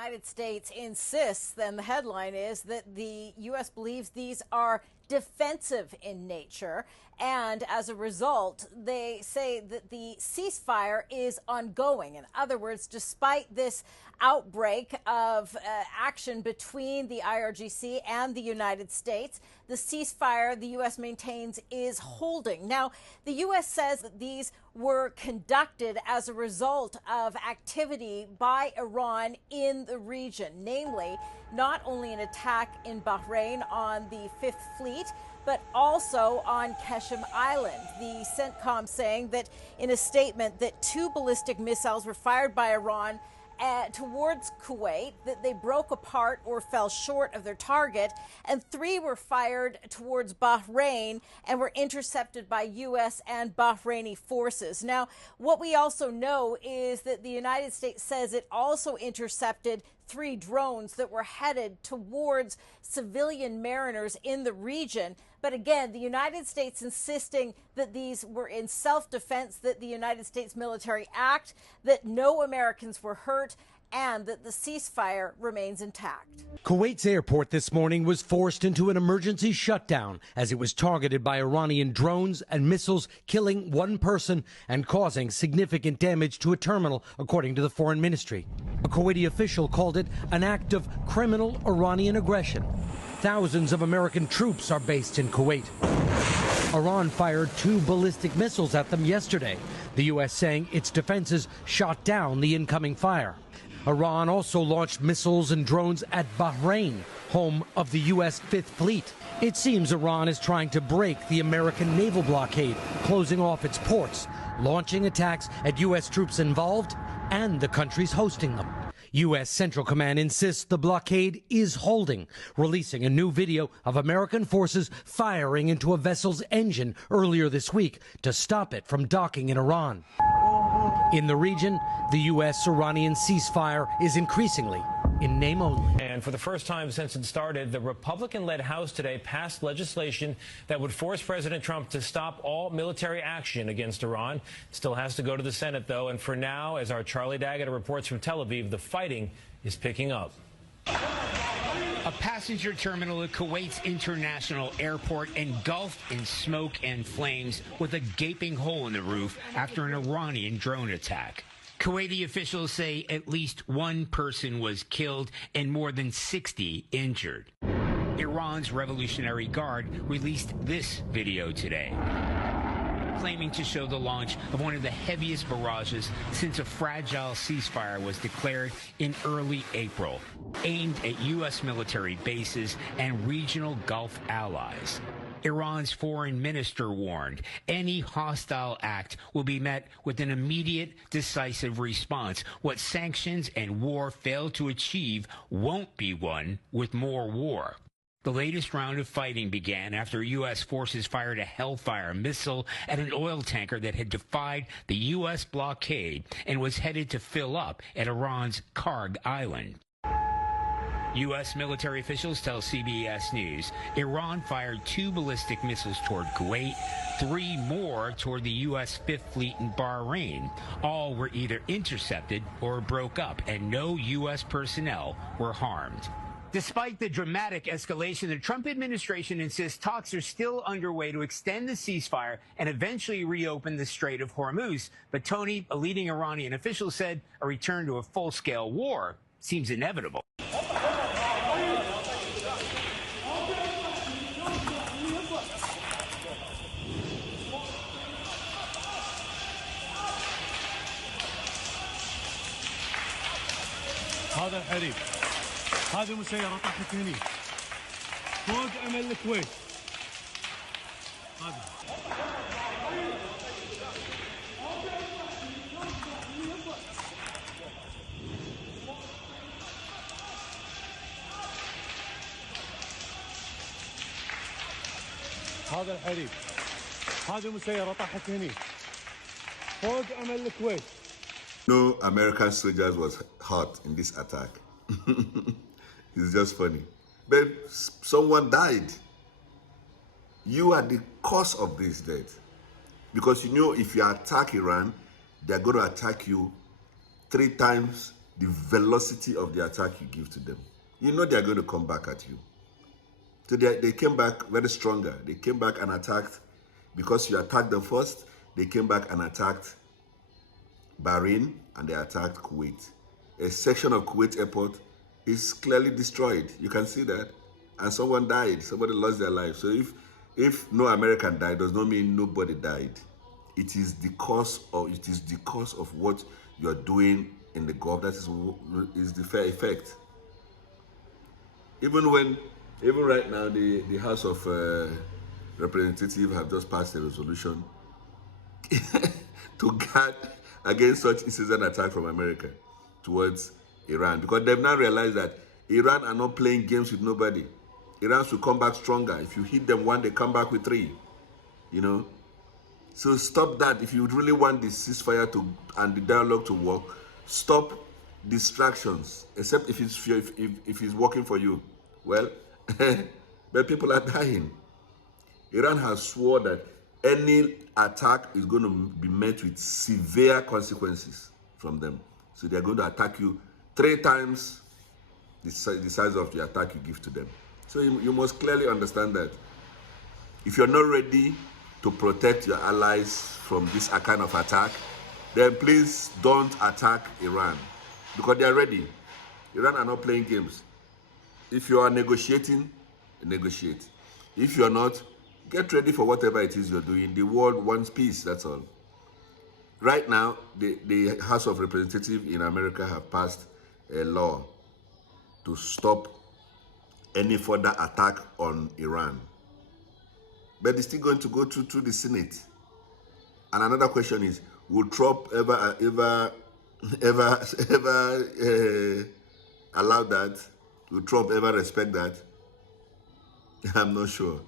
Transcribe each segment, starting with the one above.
United States insists, then the headline is that the U.S. believes these are defensive in nature. And as a result, they say that the ceasefire is ongoing. In other words, despite this outbreak of action between the IRGC and the United States, the ceasefire the U.S. maintains is holding. Now, the U.S. says that these were conducted as a result of activity by Iran in the region, namely not only an attack in Bahrain on the Fifth Fleet, but also on Qeshm Island. The CENTCOM saying that in a statement that 2 ballistic missiles were fired by Iran towards Kuwait, that they broke apart or fell short of their target, and 3 were fired towards Bahrain and were intercepted by U.S. and Bahraini forces. Now, what we also know is that the United States says it also intercepted 3 drones that were headed towards civilian mariners in the region. But again, the United States insisting that these were in self-defense, that the United States military act, that no Americans were hurt, and that the ceasefire remains intact. Kuwait's airport this morning was forced into an emergency shutdown as it was targeted by Iranian drones and missiles, killing 1 person and causing significant damage to a terminal, according to the foreign ministry. A Kuwaiti official called it an act of criminal Iranian aggression. Thousands of American troops are based in Kuwait. Iran fired 2 ballistic missiles at them yesterday, the U.S. saying its defenses shot down the incoming fire. Iran also launched missiles and drones at Bahrain, home of the U.S. Fifth Fleet. It seems Iran is trying to break the American naval blockade, closing off its ports, launching attacks at U.S. troops involved and the countries hosting them. U.S. Central Command insists the blockade is holding, releasing a new video of American forces firing into a vessel's engine earlier this week to stop it from docking in Iran. In the region, the U.S.-Iranian ceasefire is increasingly in name only. And for the first time since it started, the Republican-led House today passed legislation that would force President Trump to stop all military action against Iran. It still has to go to the Senate, though. And for now, as our Charlie Daggett reports from Tel Aviv, the fighting is picking up. A passenger terminal at Kuwait's international airport engulfed in smoke and flames with a gaping hole in the roof after an Iranian drone attack. Kuwaiti officials say at least 1 person was killed and more than 60 injured. Iran's Revolutionary Guard released this video today, claiming to show the launch of one of the heaviest barrages since a fragile ceasefire was declared in early April, aimed at U.S. military bases and regional Gulf allies. Iran's foreign minister warned any hostile act will be met with an immediate, decisive response. What sanctions and war fail to achieve won't be won with more war. The latest round of fighting began after U.S. forces fired a Hellfire missile at an oil tanker that had defied the U.S. blockade and was headed to fill up at Iran's Karg Island. U.S. military officials tell CBS News Iran fired 2 ballistic missiles toward Kuwait, 3 more toward the U.S. Fifth Fleet in Bahrain. All were either intercepted or broke up, and no U.S. personnel were harmed. Despite the dramatic escalation, the Trump administration insists talks are still underway to extend the ceasefire and eventually reopen the Strait of Hormuz. But Tony, a leading Iranian official, said a return to a full-scale war seems inevitable. هذا الحريق هذه مسيرة طاحت هني فوق أمل الكويت هذا الحريق هذه مسيرة طاحت هني فوق أمل الكويت. No American soldiers was hurt in this attack. It's just funny. But someone died. You are the cause of this death. Because you know if you attack Iran, they're going to attack you 3 times the velocity of the attack you give to them. You know they're going to come back at you. So they came back very stronger. They came back and attacked, because you attacked them first, they came back and attacked Bahrain, and they attacked Kuwait. A section of Kuwait airport is clearly destroyed. You can see that. And someone died. Somebody lost their life. So if no American died, does not mean nobody died. It is the cause of what you're doing in the Gulf. That is the fair effect. Even right now, the House of Representatives have just passed a resolution to guard against such incessant attack from America towards Iran, because they've now realized that Iran are not playing games with nobody. Iran should come back stronger. If you hit them one, they come back with three. You know, so stop that. If you really want the ceasefire and the dialogue to work, stop distractions. Except if it's working for you. Well, but people are dying. Iran has sworn that any attack is going to be met with severe consequences from them. So they're going to attack you 3 times the size of the attack you give to them. So you must clearly understand that if you're not ready to protect your allies from this kind of attack, then please don't attack Iran, because they are ready. Iran are not playing games. If you are negotiating, negotiate. If you're not, get ready for whatever it is you're doing. The world wants peace, that's all. Right now, the House of Representatives in America have passed a law to stop any further attack on Iran. But it's still going to go through the Senate. And another question is, will Trump ever allow that? Will Trump ever respect that? I'm not sure,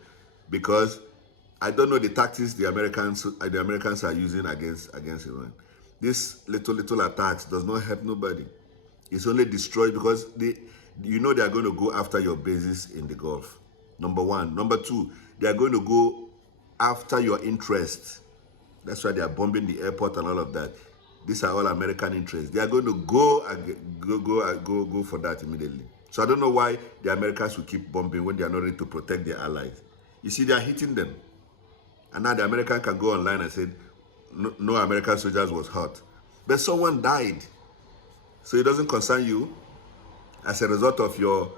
because I don't know the tactics the Americans are using against Iran. This little attacks does not help nobody. It's only destroyed, because you know they are going to go after your bases in the Gulf. Number one. Number two, they are going to go after your interests. That's why they are bombing the airport and all of that. These are all American interests. They are going to go for that immediately. So I don't know why the Americans will keep bombing when they are not ready to protect their allies. You see, they are hitting them. And now the American can go online and say, no American soldiers was hurt. But someone died. So it doesn't concern you as a result of your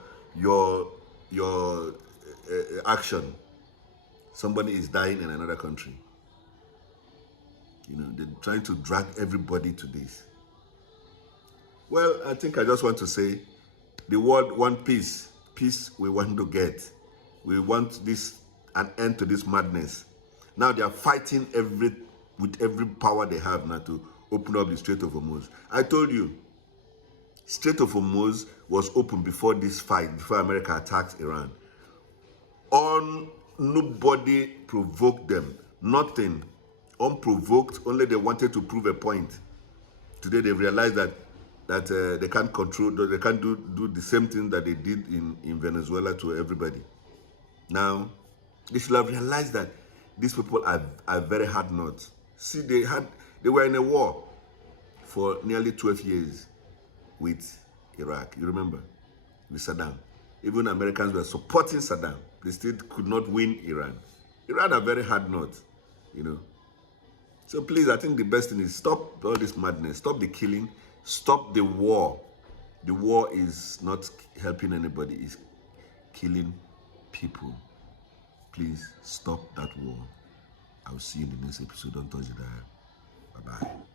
action. Somebody is dying in another country. You know, they're trying to drag everybody to this. Well, I think I just want to say, the world wants peace. Peace we want to get. We want an end to this madness. Now they are fighting with every power they have now to open up the Strait of Hormuz. I told you, Strait of Hormuz was open before this fight, before America attacked Iran. Nobody provoked them. Nothing. Unprovoked, only they wanted to prove a point. Today they realized that they can't control, they can't do the same thing that they did in Venezuela to everybody. Now, they should have realized that these people are very hard nuts. See, they were in a war for nearly 12 years with Iraq. You remember? With Saddam. Even Americans were supporting Saddam. They still could not win Iran. Iran are very hard nuts, you know. So please, I think the best thing is stop all this madness. Stop the killing. Stop the war. The war is not helping anybody. It's killing people. Please stop that war. I'll see you in the next episode. Don't touch the dial. Bye-bye.